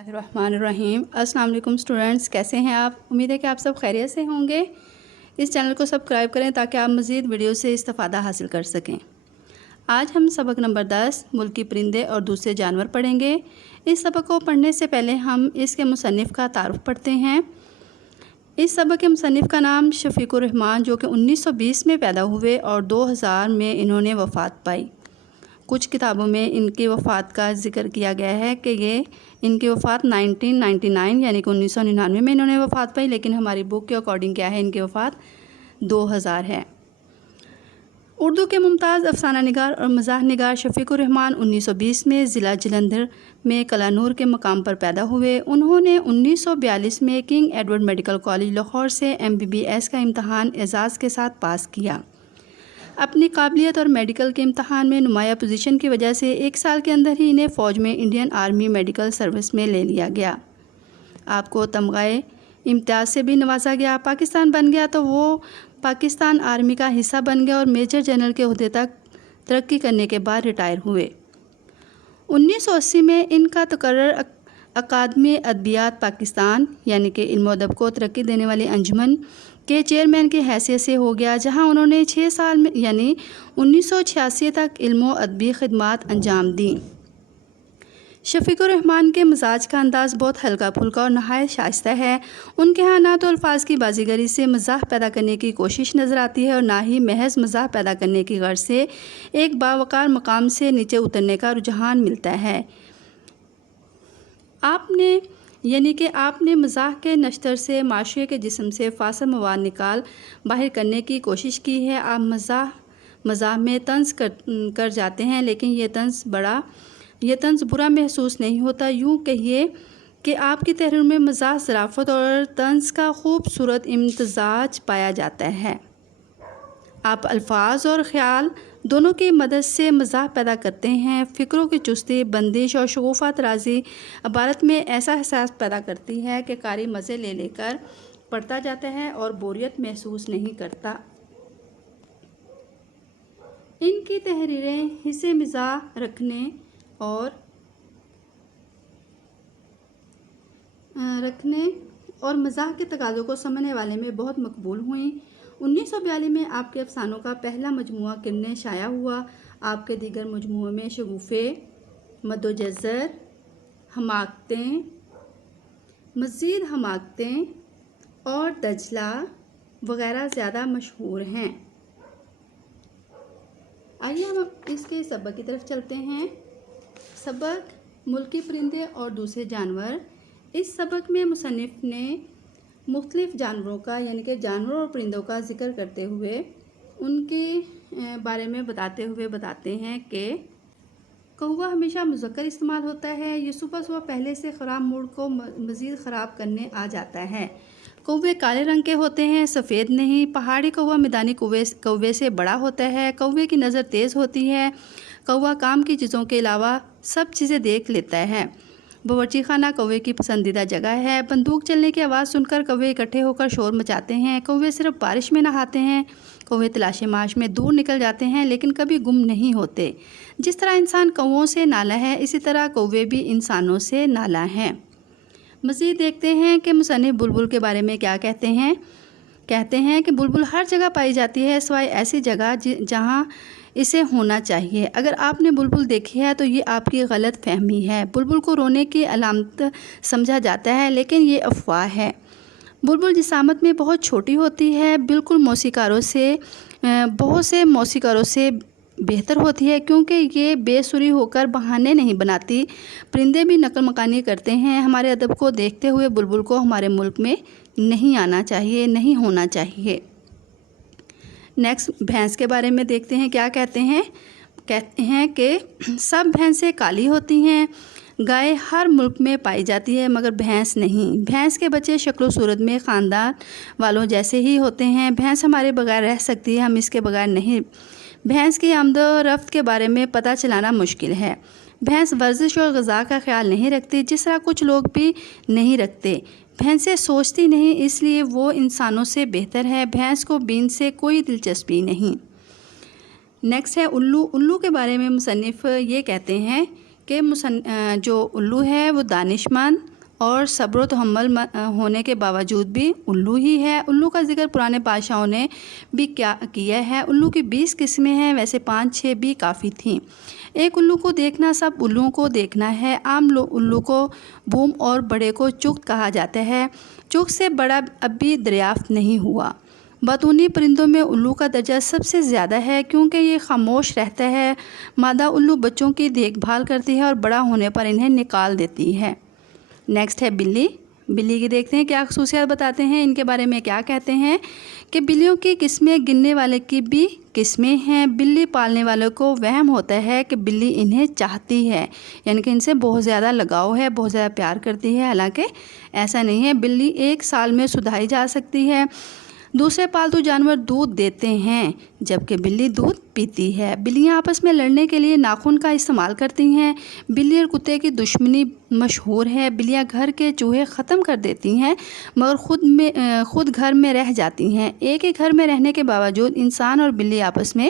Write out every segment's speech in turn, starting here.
الرحمن الرحیم۔ السلام علیکم اسٹوڈنٹس، کیسے ہیں آپ؟ امید ہے کہ آپ سب خیریت سے ہوں گے۔ اس چینل کو سبسکرائب کریں تاکہ آپ مزید ویڈیو سے استفادہ حاصل کر سکیں۔ آج ہم سبق نمبر 10 ملکی پرندے اور دوسرے جانور پڑھیں گے۔ اس سبق کو پڑھنے سے پہلے ہم اس کے مصنف کا تعارف پڑھتے ہیں۔ اس سبق کے مصنف کا نام شفیق الرحمان، جو کہ 1920 میں پیدا ہوئے اور 2000 میں انہوں نے وفات پائی۔ کچھ کتابوں میں ان کی وفات کا ذکر کیا گیا ہے کہ ان کی وفات 1999 یعنی کہ 1999 میں انہوں نے وفات پائی، لیکن ہماری بک کے اکارڈنگ کیا ہے، ان کی وفات 2000 ہے۔ اردو کے ممتاز افسانہ نگار اور مزاح نگار شفیق الرحمان 1920 میں ضلع جلندھر میں کلانور کے مقام پر پیدا ہوئے۔ انہوں نے 1942 میں king Edward medical college Lahore سے MBBS کا امتحان اعزاز کے ساتھ پاس کیا۔ اپنی قابلیت اور میڈیکل کے امتحان میں نمایاں پوزیشن کی وجہ سے 1 سال کے اندر ہی انہیں فوج میں انڈین آرمی میڈیکل سروس میں لے لیا گیا۔ آپ کو تمغہ امتیاز سے بھی نوازا گیا۔ پاکستان بن گیا تو وہ پاکستان آرمی کا حصہ بن گیا اور میجر جنرل کے عہدے تک ترقی کرنے کے بعد ریٹائر ہوئے۔ 1980 میں ان کا تقرر اکادمی ادبیات پاکستان یعنی کہ علم و ادب کو ترقی دینے والی انجمن کے چیئرمین کی حیثیت سے ہو گیا، جہاں انہوں نے 6 سال میں یعنی 1986 تک علم و ادبی خدمات انجام دیں۔ شفیق الرحمان کے مزاج کا انداز بہت ہلکا پھلکا اور نہایت شائستہ ہے۔ ان کے ہاں نہ تو الفاظ کی بازیگری سے مزاح پیدا کرنے کی کوشش نظر آتی ہے اور نہ ہی محض مزاح پیدا کرنے کی غرض سے ایک باوقار مقام سے نیچے اترنے کا رجحان ملتا ہے۔ آپ نے مزاح کے نشتر سے معاشرے کے جسم سے فاصل مواد نکال باہر کرنے کی کوشش کی ہے۔ آپ مزاح میں طنز کر جاتے ہیں، لیکن یہ طنز برا محسوس نہیں ہوتا۔ یوں کہیے کہ آپ کی تحریر میں مزاح، ظرافت اور طنز کا خوبصورت امتزاج پایا جاتا ہے۔ آپ الفاظ اور خیال دونوں کی مدد سے مزاح پیدا کرتے ہیں۔ فکروں کی چستی، بندش اور شگوفہ طرازی عبارت میں ایسا احساس پیدا کرتی ہے کہ قاری مزے لے لے کر پڑھتا جاتا ہے اور بوریت محسوس نہیں کرتا۔ ان کی تحریریں حصے مزاح رکھنے اور مزاح کے تقاضوں کو سمجھنے والے میں بہت مقبول ہوئیں۔ 1942 میں آپ کے افسانوں کا پہلا مجموعہ کرنیں شائع ہوا۔ آپ کے دیگر مجموعوں میں شگوفے، مد و جزر، حماقتیں، مزید حماقتیں اور دجلہ وغیرہ زیادہ مشہور ہیں۔ آئیے ہم اس کے سبق کی طرف چلتے ہیں۔ سبق ملکی پرندے اور دوسرے جانور۔ اس سبق میں مصنف نے مختلف جانوروں کا یعنی کہ جانوروں اور پرندوں کا ذکر کرتے ہوئے ان کے بارے میں بتاتے ہیں کہ کوّا ہمیشہ مذکر استعمال ہوتا ہے۔ یہ صبح پہلے سے خراب موڈ کو مزید خراب کرنے آ جاتا ہے۔ کوّے کالے رنگ کے ہوتے ہیں، سفید نہیں۔ پہاڑی کوّا میدانی کوّے سے بڑا ہوتا ہے۔ کوّے کی نظر تیز ہوتی ہے۔ کوّا کام کی چیزوں کے علاوہ سب چیزیں دیکھ لیتا ہے۔ باورچی خانہ کوّے کی پسندیدہ جگہ ہے۔ بندوق چلنے کی آواز سن کر کوّے اکٹھے ہو کر شور مچاتے ہیں۔ کوّے صرف بارش میں نہاتے ہیں۔ کوّے تلاش معاش میں دور نکل جاتے ہیں لیکن کبھی گم نہیں ہوتے۔ جس طرح انسان کوّوں سے نالاں ہے، اسی طرح کوّے بھی انسانوں سے نالاں ہیں۔ مزید دیکھتے ہیں کہ مصنف بلبل کے بارے میں کیا کہتے ہیں کہ بلبل ہر جگہ پائی جاتی ہے سوائے ایسی جگہ جہاں اسے ہونا چاہیے۔ اگر آپ نے بلبل دیکھی ہے تو یہ آپ کی غلط فہمی ہے۔ بلبل کو رونے کی علامت سمجھا جاتا ہے لیکن یہ افواہ ہے۔ بلبل جسامت میں بہت چھوٹی ہوتی ہے، بالکل بہت سے موسیقاروں سے بہتر ہوتی ہے کیونکہ یہ بے سری ہو کر بہانے نہیں بناتی۔ پرندے بھی نقل مکانی کرتے ہیں۔ ہمارے ادب کو دیکھتے ہوئے بلبل کو ہمارے ملک میں نہیں ہونا چاہیے۔ نیکسٹ بھینس کے بارے میں دیکھتے ہیں کیا کہتے ہیں کہ سب بھینسیں کالی ہوتی ہیں۔ گائے ہر ملک میں پائی جاتی ہے مگر بھینس نہیں۔ بھینس کے بچے شکل و صورت میں خاندان والوں جیسے ہی ہوتے ہیں۔ بھینس ہمارے بغیر رہ سکتی ہے، ہم اس کے بغیر نہیں۔ بھینس کی آمد و رفت کے بارے میں پتہ چلانا مشکل ہے۔ بھینس ورزش اور غذا کا خیال نہیں رکھتی، جس طرح کچھ لوگ بھی نہیں رکھتے۔ بھینسیں سوچتی نہیں، اس لیے وہ انسانوں سے بہتر ہے۔ بھینس کو بین سے کوئی دلچسپی نہیں۔ نیکسٹ ہے الو۔ الو کے بارے میں مصنف یہ کہتے ہیں کہ جو الو ہے وہ دانشمند، اور صبر و تحمل ہونے کے باوجود بھی الو ہی ہے۔ الو کا ذکر پرانے بادشاہوں نے بھی کیا ہے۔ الو کی 20 قسمیں ہیں، ویسے 5-6 بھی کافی تھیں۔ ایک الو کو دیکھنا سب الوؤں کو دیکھنا ہے۔ عام الو کو بوم اور بڑے کو چغ کہا جاتا ہے۔ چغ سے بڑا اب بھی دریافت نہیں ہوا۔ بطونی پرندوں میں الو کا درجہ سب سے زیادہ ہے کیونکہ یہ خاموش رہتا ہے۔ مادہ الو بچوں کی دیکھ بھال کرتی ہے اور بڑا ہونے پر انہیں نکال دیتی ہے۔ نیکسٹ ہے بلی۔ بلی کی دیکھتے ہیں کیا خصوصیات بتاتے ہیں، ان کے بارے میں کیا کہتے ہیں کہ بلیوں کی قسمیں گننے والے کی بھی قسمیں ہیں۔ بلی پالنے والوں کو وہم ہوتا ہے کہ بلی انہیں چاہتی ہے، یعنی کہ ان سے بہت زیادہ لگاؤ ہے، بہت زیادہ پیار کرتی ہے، حالانکہ ایسا نہیں ہے۔ بلی 1 سال میں سدھائی جا سکتی ہے۔ دوسرے پالتو جانور دودھ دیتے ہیں جبکہ بلی دودھ پیتی ہے۔ بلیاں آپس میں لڑنے کے لیے ناخن کا استعمال کرتی ہیں۔ بلی اور کتے کی دشمنی مشہور ہے۔ بلیاں گھر کے چوہے ختم کر دیتی ہیں مگر خود گھر میں رہ جاتی ہیں۔ ایک ہی گھر میں رہنے کے باوجود انسان اور بلی آپس میں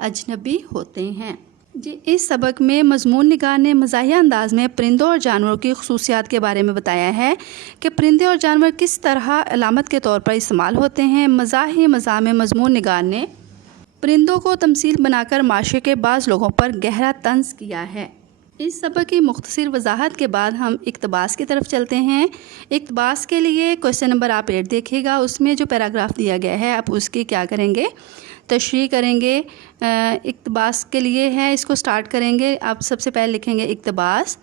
اجنبی ہوتے ہیں۔ اس سبق میں مضمون نگار نے مزاحیہ انداز میں پرندوں اور جانوروں کی خصوصیات کے بارے میں بتایا ہے کہ پرندے اور جانور کس طرح علامت کے طور پر استعمال ہوتے ہیں۔ مزاحی مضامین میں مضمون نگار نے پرندوں کو تمثیل بنا کر معاشرے کے بعض لوگوں پر گہرا طنز کیا ہے۔ اس سبق کی مختصر وضاحت کے بعد ہم اقتباس کی طرف چلتے ہیں۔ اقتباس کے لیے کویسچن نمبر آپ 8 دیکھیے گا، اس میں جو پیراگراف دیا گیا ہے آپ اس کی کیا کریں گے، تشریح کریں گے۔ اقتباس کے لیے ہے، اس کو سٹارٹ کریں گے۔ آپ سب سے پہلے لکھیں گے اقتباس،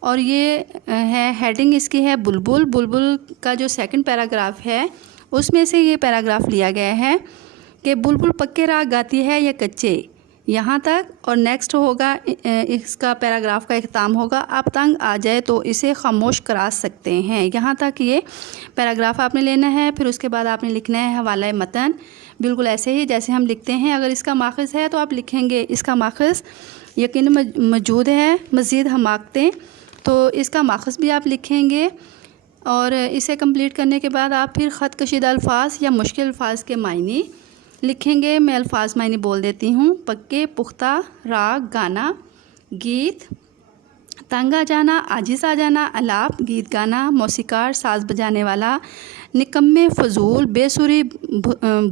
اور یہ ہے ہیڈنگ اس کی ہے بلبل۔ بلبل کا جو سیکنڈ پیراگراف ہے اس میں سے یہ پیراگراف لیا گیا ہے کہ بلبل پکے راگ گاتی ہے یا کچے، یہاں تک، اور نیکسٹ ہوگا اس کا پیراگراف کا اختتام ہوگا آپ تنگ آ جائے تو اسے خاموش کرا سکتے ہیں۔ یہاں تک یہ پیراگراف آپ نے لینا ہے۔ پھر اس کے بعد آپ نے لکھنا ہے حوالہ متن، بالکل ایسے ہی جیسے ہم لکھتے ہیں۔ اگر اس کا ماخذ ہے تو آپ لکھیں گے اس کا ماخذ یقیناً موجود ہے مزید حماقتیں، تو اس کا ماخذ بھی آپ لکھیں گے۔ اور اسے کمپلیٹ کرنے کے بعد آپ پھر خط کشیدہ الفاظ یا مشکل الفاظ کے معنی لکھیں گے۔ میں الفاظ معنی بول دیتی ہوں۔ پکے، پختہ، راگ گانا، گیت، تنگ آ جانا، عاجز آ جانا، الاپ گیت گانا، موسیقار ساز بجانے والا، نکمے فضول، بے سری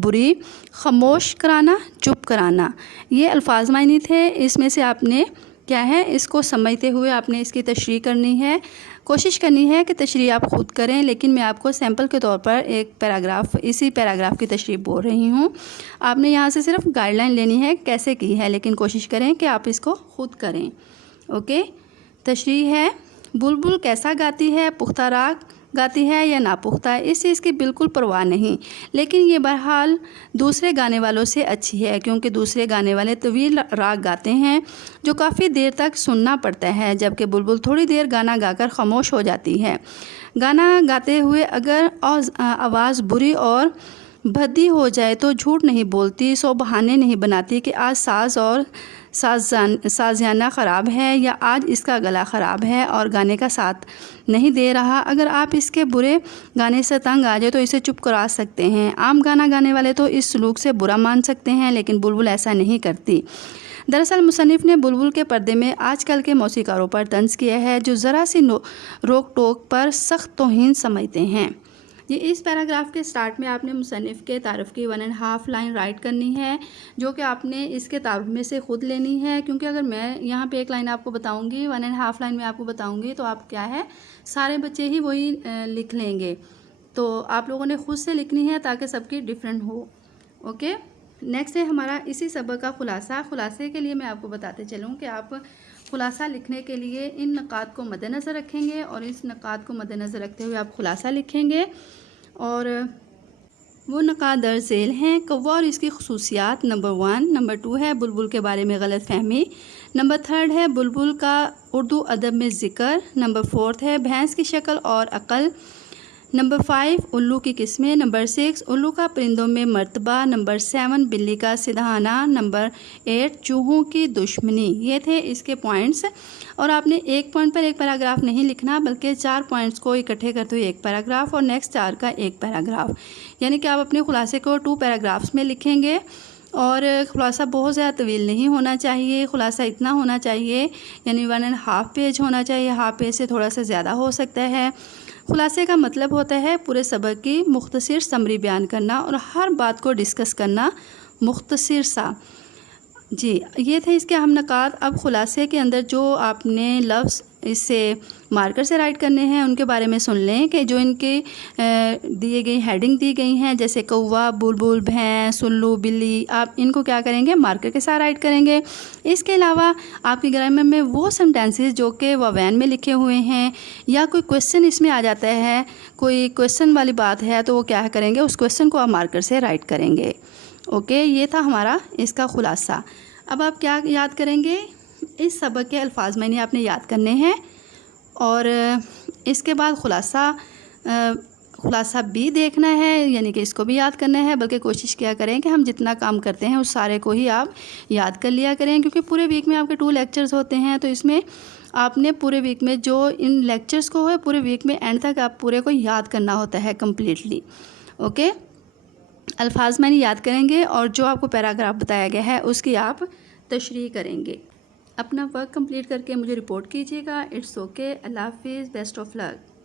بری، خاموش کرانا، چپ کرانا، یہ الفاظ معنی تھے۔ اس میں سے آپ نے کیا ہے اس کو سمجھتے ہوئے آپ نے اس کی تشریح کرنی ہے، کوشش کرنی ہے کہ تشریح آپ خود کریں، لیکن میں آپ کو سیمپل کے طور پر ایک پیراگراف، اسی پیراگراف کی تشریح بول رہی ہوں۔ آپ نے یہاں سے صرف گائیڈ لائن لینی ہے کیسے کی ہے، لیکن کوشش کریں کہ آپ اس کو خود کریں۔ اوکے، تشریح ہے بلبل کیسا گاتی ہے، پختہ راگ گاتی ہے یا ناپختہ، اس چیز کی بالکل پرواہ نہیں، لیکن یہ بہرحال دوسرے گانے والوں سے اچھی ہے کیونکہ دوسرے گانے والے طویل راگ گاتے ہیں جو کافی دیر تک سننا پڑتا ہے، جبکہ بلبل تھوڑی دیر گانا گا کر خاموش ہو جاتی ہے۔ گانا گاتے ہوئے اگر آواز بری اور بھدی ہو جائے تو جھوٹ نہیں بولتی، سو بہانے نہیں بناتی کہ آج ساز اور سازیانہ خراب ہے یا آج اس کا گلا خراب ہے اور گانے کا ساتھ نہیں دے رہا۔ اگر آپ اس کے برے گانے سے تنگ آ جائے تو اسے چپ کرا سکتے ہیں۔ عام گانا گانے والے تو اس سلوک سے برا مان سکتے ہیں، لیکن بلبل ایسا نہیں کرتی۔ دراصل مصنف نے بلبل کے پردے میں آج کل کے موسیقاروں پر طنز کیا ہے جو ذرا سی روک ٹوک پر سخت توہین سمجھتے ہیں۔ یہ اس پیراگراف کے سٹارٹ میں آپ نے مصنف کے تعارف کی 1.5 لائن رائٹ کرنی ہے، جو کہ آپ نے اس کے تعارف میں سے خود لینی ہے، کیونکہ اگر میں یہاں پہ ایک لائن آپ کو بتاؤں گی، 1.5 لائن میں آپ کو بتاؤں گی، تو آپ کیا ہے سارے بچے ہی وہی لکھ لیں گے، تو آپ لوگوں نے خود سے لکھنی ہے تاکہ سب کی ڈیفرنٹ ہو۔ اوکے، نیکسٹ ہے ہمارا اسی سبق کا خلاصہ۔ خلاصے کے لیے میں آپ کو بتاتے چلوں کہ آپ خلاصہ لکھنے کے لیے ان نکات کو مد نظر رکھیں گے، اور اس نکات کو مد نظر رکھتے ہوئے آپ خلاصہ لکھیں گے، اور وہ نکات درج ذیل ہیں۔ کوّا اور اس کی خصوصیات، نمبر 1۔ نمبر 2 ہے بلبل کے بارے میں غلط فہمی۔ نمبر 3 ہے بلبل کا اردو ادب میں ذکر۔ نمبر 4 ہے بھینس کی شکل اور عقل۔ نمبر 5 الو کی قسمیں۔ نمبر 6 الو کا پرندوں میں مرتبہ۔ نمبر 7 بلی کا سدھانا۔ نمبر 8 چوہوں کی دشمنی۔ یہ تھے اس کے پوائنٹس، اور آپ نے ایک پوائنٹ پر ایک پیراگراف نہیں لکھنا بلکہ 4 پوائنٹس کو اکٹھے کرتے ہوئے ایک پیراگراف اور نیکسٹ 4 کا ایک پیراگراف، یعنی کہ آپ اپنے خلاصے کو 2 پیراگرافس میں لکھیں گے، اور خلاصہ بہت زیادہ طویل نہیں ہونا چاہیے، خلاصہ اتنا ہونا چاہیے یعنی 1.5 پیج ہونا چاہیے، ہاف پیج سے تھوڑا سا زیادہ ہو سکتا ہے۔ خلاصے کا مطلب ہوتا ہے پورے سبق کی مختصر سمری بیان کرنا اور ہر بات کو ڈسکس کرنا مختصر سا۔ جی یہ تھے اس کے اہم نکات۔ اب خلاصے کے اندر جو آپ نے لفظ اس سے مارکر سے رائٹ کرنے ہیں ان کے بارے میں سن لیں کہ جو ان کے دیے گئی ہیڈنگ دی گئی ہیں، جیسے کوا، بلبل، بھینس، الو، بلی، آپ ان کو کیا کریں گے؟ مارکر کے ساتھ رائٹ کریں گے۔ اس کے علاوہ آپ کی گرامر میں وہ سینٹینسز جو کہ ووین میں لکھے ہوئے ہیں یا کوئی کویسچن اس میں آ جاتا ہے، کوئی کویسچن والی بات ہے تو وہ کیا کریں گے؟ اس کویسچن کو آپ مارکر سے رائٹ کریں گے۔ اوکے، یہ تھا ہمارا اس کا خلاصہ۔ اب آپ کیا یاد کریں گے؟ اس سبق کے الفاظ میں نے آپ نے یاد کرنے ہیں اور اس کے بعد خلاصہ بھی دیکھنا ہے، یعنی کہ اس کو بھی یاد کرنا ہے، بلکہ کوشش کیا کریں کہ ہم جتنا کام کرتے ہیں اس سارے کو ہی آپ یاد کر لیا کریں، کیونکہ پورے ویک میں آپ کے 2 لیکچرز ہوتے ہیں، تو اس میں آپ نے پورے ویک میں جو ان لیکچرز کو ہے پورے ویک میں اینڈ تک آپ پورے کو یاد کرنا ہوتا ہے کمپلیٹلی۔ اوکے، الفاظ میں نے یاد کریں گے اور جو آپ کو پیراگراف بتایا گیا ہے اس کی آپ تشریح کریں گے۔ اپنا ورک کمپلیٹ کر کے مجھے رپورٹ کیجیے گا۔ اٹس اوکے، اللہ حافظ، بیسٹ آف لک۔